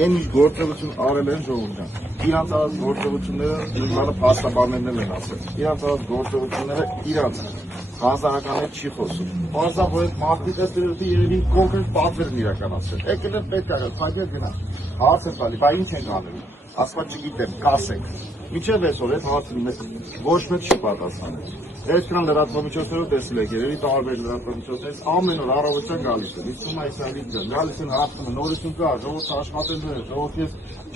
Այն ինչ գործողություն արել են ժողովուրդը։ Իրանց արած գործողությունները բանը փաստաբաններն են ասել։ Իրանց արած գործողությունները իրանց հանրականներ չի խոսում։ Պարզավ որ մարդիկ ըստ երևի կոնկրետ պատվեր են իրականացրել։ Եկել են պետք է փակել գնա։ Հարց է տալի, բայց ինչ են անելու։ Ասված չգիտեմ, կասեք։ Միջև այսօր այդ հարցին մեզ ոչ մեկ չի պատասխանել։ Այսքան լրատվամիջոցներով տեսել եք, երևի տարբեր լրատվամիջոցներից ամեն օր առավոտյան գալիս են, Իսմա Իսայելին ջան, գալիս են հարցնում, նորություն կա, ժողովուրդը աշխատելու է, ժողովուրդը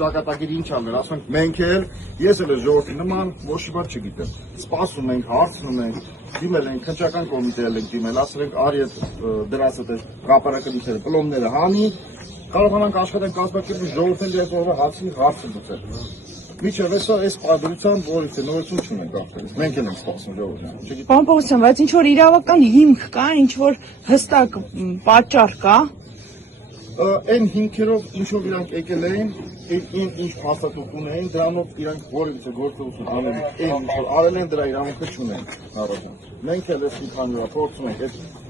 ճակատագիր ինչ անել, ասենք մենք էլ, ես էլ ժողովրդի նման ոչ մի բան չգիտեմ։ Սպասում ենք, հարցնում ենք, դիմել ենք, քննչական կոմիտեել ենք դիմել, ասել ենք արի այդ դրած այդ հրապարակելիքները, պլոմները հանի, կարողանանք աշխատենք կազմակերպել ժողովրդի այս օրվա հարցը լուծել։ Միջև այս պարբերության որից է նորություն չունենք ապրել։ Մենք էլ ենք սպասում ժողովրդին։ Պարոն Պողոսյան, բայց ինչ որ իրավական հիմք կա, ինչ որ հստակ պատճառ կա։ Այն հիմքերով ինչ որ իրանք եկել էին, ինչ փաստաթուղթ ունեին, դրանով իրանք որևիցե գործողություն անել, այն ինչ որ արել են դրա իրավունքը չունեն առողջան։ Մենք էլ այս մի քանի օր փորձում ենք այդ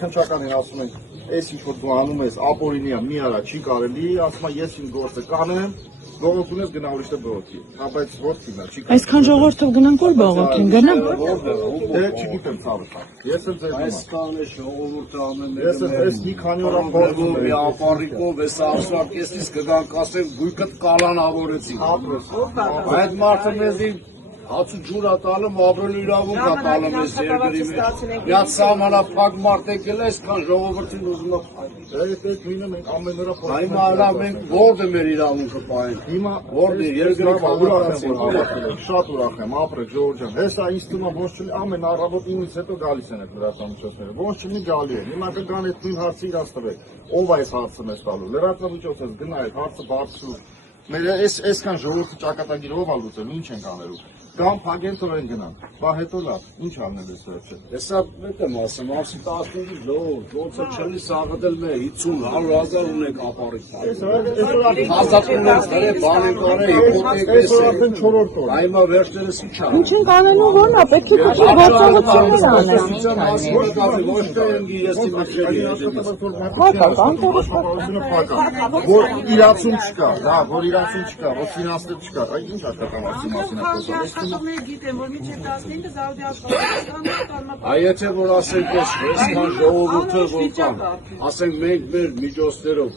քննչականին ասում ենք, այս ինչ որ դու անում ես, ապօրինի մի արա չի կարելի, ասում է ես իմ գործը կանեմ, բողոքուն ես գնա ուրիշ բողոքի, բայց որդին է, չի կարելի։ Այսքան ժողովրդով գնանք որ բողոքին գնամ։ Դե չգիտեմ ցավը։ Ես էլ ձեր Այսքան է ժողովուրդը ամեն Ես այս մի քանի օր փորձում մի ապարիկով այս ասարկեսից կգանք ասենք գույքդ կալանավորեցին։ Այդ մարդը մեզի հաց ու ջուր ա տալում, ապրելու իրավունք ա տալում այս երկրի մեջ։ Միած սահմանափակ մարդ եկել է, այսքան ժողովրդին ուզում է փայլի։ Այդ նույնը մենք ամեն օր փորձում Հիմա հələ մենք ո՞րդ է մեր իրավունքը պահենք։ Հիմա ո՞րդ է երկրի քաղաքացիները շատ ուրախ եմ, ապրեք Ժողովուրդ ջան։ Հեսա ինձ թվում է ոչ չլի ամեն առավոտ 9-ից հետո գալիս են այդ լրատվամիջոցները։ Ոչ չլի գալի են։ Հիմա կգան այդ նույն հարցը իրաց տվեք։ Ով այս հարցը մեզ տալու։ Լրատվամիջոցից գնա այդ հարցը բարձրու։ Մեր այսքան ժողովուրդը ճակատագիրով ա լուծելու, ինչ ենք անելու։ Կամ փագեն թողեն գնան։ Բա հետո լավ, ինչ անել ես վերջը։ Հեսա մեկ եմ ասում, ասի 15 ժողովուրդ, ոնց է չլի սաղդել մեր 50-100 հազար ունենք ապարիկ։ Ազատ ունենք դրե բան են կարել, հիպոթեկ Այսօր արդեն 4-րդ օրն է։ Այմա վերջերս ինչ ա։ Ինչ ենք անելու որն է, պետք է քիչ գործողություններ անեն։ Որ իրացում չկա, դա որ իրացում չկա, որ ֆինանսներ չկա, այ ինչ աշխատանքի մասին է խոսում։ Աշխատողները գիտեն, որ մինչև 15-ը զավդի աշխատանք Այ եթե որ ասենք այսքան ժողովուրդը որ կան, ասենք մենք մեր միջոցներով